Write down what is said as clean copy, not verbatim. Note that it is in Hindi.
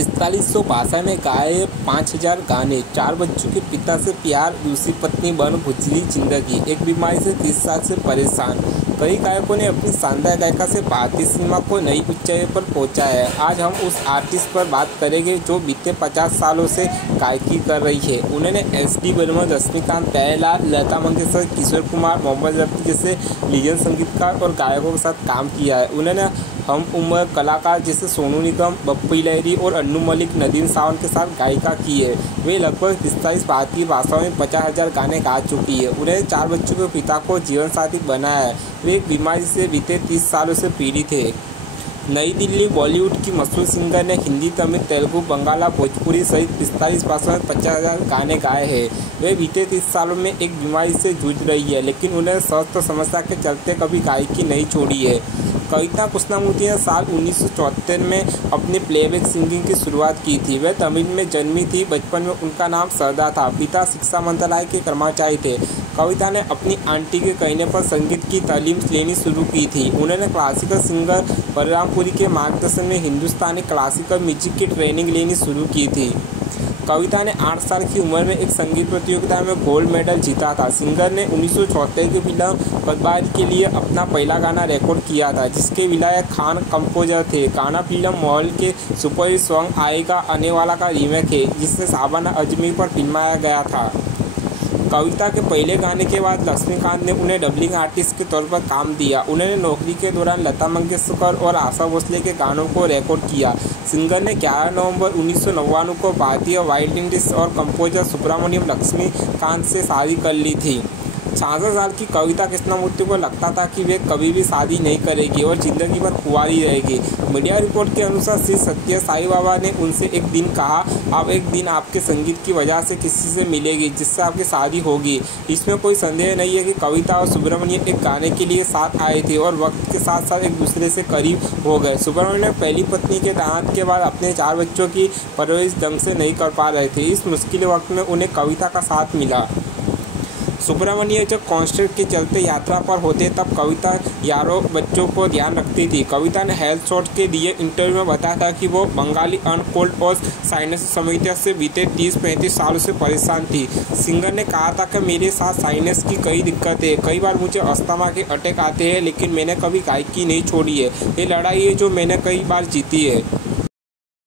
4500 भाषा में गाए 5000 गाने, 4 बच्चों के पिता से प्यार, दूसरी पत्नी बन गुजरी जिंदगी, एक बीमारी से 30 साल से परेशान। कई गायकों ने अपनी शानदार गायिका से भारतीय सिनेमा को नई ऊंचाई पर पहुंचा है। आज हम उस आर्टिस्ट पर बात करेंगे जो बीते 50 सालों से गायकी कर रही है। उन्होंने एस.डी. बर्मन, रजनीकांत, प्यारेलाल, लता मंगेशकर, किशोर कुमार, मोहम्मद रफ़ी जैसे लीजेंड संगीतकार और गायकों के साथ काम किया है। उन्होंने हम उम्र कलाकार जैसे सोनू निगम, बप्पी लहरी और अन्नू मलिक, नदीम सावन के साथ गायिका की है। वे लगभग 45 भारतीय भाषाओं में 50,000 गाने गा चुकी है। उन्होंने 4 बच्चों के पिता को जीवन साथी बनाया है। वे एक बीमारी से बीते 30 सालों से पीड़ित है। नई दिल्ली बॉलीवुड की मशहूर सिंगर ने हिंदी, तमिल, तेलुगु, बंगाला, भोजपुरी सहित 45 भाषाओं में 50,000 गाने गाए हैं। वे बीते 30 सालों में एक बीमारी से जूझ रही है, लेकिन उन्हें स्वास्थ्य समस्या के चलते कभी गायकी नहीं छोड़ी है। कविता कृष्णमूर्ति ने साल 1974 में अपनी प्लेबैक सिंगिंग की शुरुआत की थी। वह तमिल में जन्मी थी। बचपन में उनका नाम सरदा था। पिता शिक्षा मंत्रालय के कर्मचारी थे। कविता ने अपनी आंटी के कहने पर संगीत की तालीम लेनी शुरू की थी। उन्होंने क्लासिकल सिंगर बलरामपुरी के मार्गदर्शन में हिंदुस्तानी क्लासिकल म्यूजिक की ट्रेनिंग लेनी शुरू की थी। कविता ने 8 साल की उम्र में एक संगीत प्रतियोगिता में गोल्ड मेडल जीता था। सिंगर ने 1974 की फिल्म बदबारी के लिए अपना पहला गाना रिकॉर्ड किया था, जिसके विलायत खान कंपोजर थे। गाना फिल्म महल के सुपरहिट सॉन्ग आएगा आने वाला का रीमेक है, जिसे शाबाना आजमी पर फिल्माया गया था। कविता के पहले गाने के बाद रजनीकांत ने उन्हें डबिंग आर्टिस्ट के तौर पर काम दिया। उन्होंने नौकरी के दौरान लता मंगेशकर और आशा भोसले के गानों को रिकॉर्ड किया। सिंगर ने 11 नवंबर 1999 को भारतीय वायलिनिस्ट और कंपोजर सुब्रमण्यम लक्ष्मीकांत से शादी कर ली थी। 66 साल की कविता कृष्णमूर्ति को लगता था कि वे कभी भी शादी नहीं करेगी और जिंदगी भर कुंवारी रहेगी। मीडिया रिपोर्ट के अनुसार श्री सत्य साई बाबा ने उनसे एक दिन कहा, आप एक दिन आपके संगीत की वजह से किसी से मिलेगी जिससे आपकी शादी होगी। इसमें कोई संदेह नहीं है कि कविता और सुब्रमण्यम एक गाने के लिए साथ आए थे और वक्त के साथ साथ एक दूसरे से करीब हो गए। सुब्रमण्यम पहली पत्नी के देहांत के बाद अपने 4 बच्चों की परवरिश ढंग से नहीं कर पा रहे थे। इस मुश्किल वक्त में उन्हें कविता का साथ मिला। सुब्रमण्यम जब कॉन्सर्ट के चलते यात्रा पर होते तब कविता यारों बच्चों को ध्यान रखती थी। कविता ने हेल्थ शॉट के दिए इंटरव्यू में बताया था कि वो बंगाली अनकोल्ड और साइनस समस्या से बीते 30-35 सालों से परेशान थी। सिंगर ने कहा था कि मेरे साथ साइनस की कई दिक्कतें, कई बार मुझे अस्थमा के अटैक आते हैं, लेकिन मैंने कभी गायकी नहीं छोड़ी है। ये लड़ाई है जो मैंने कई बार जीती है।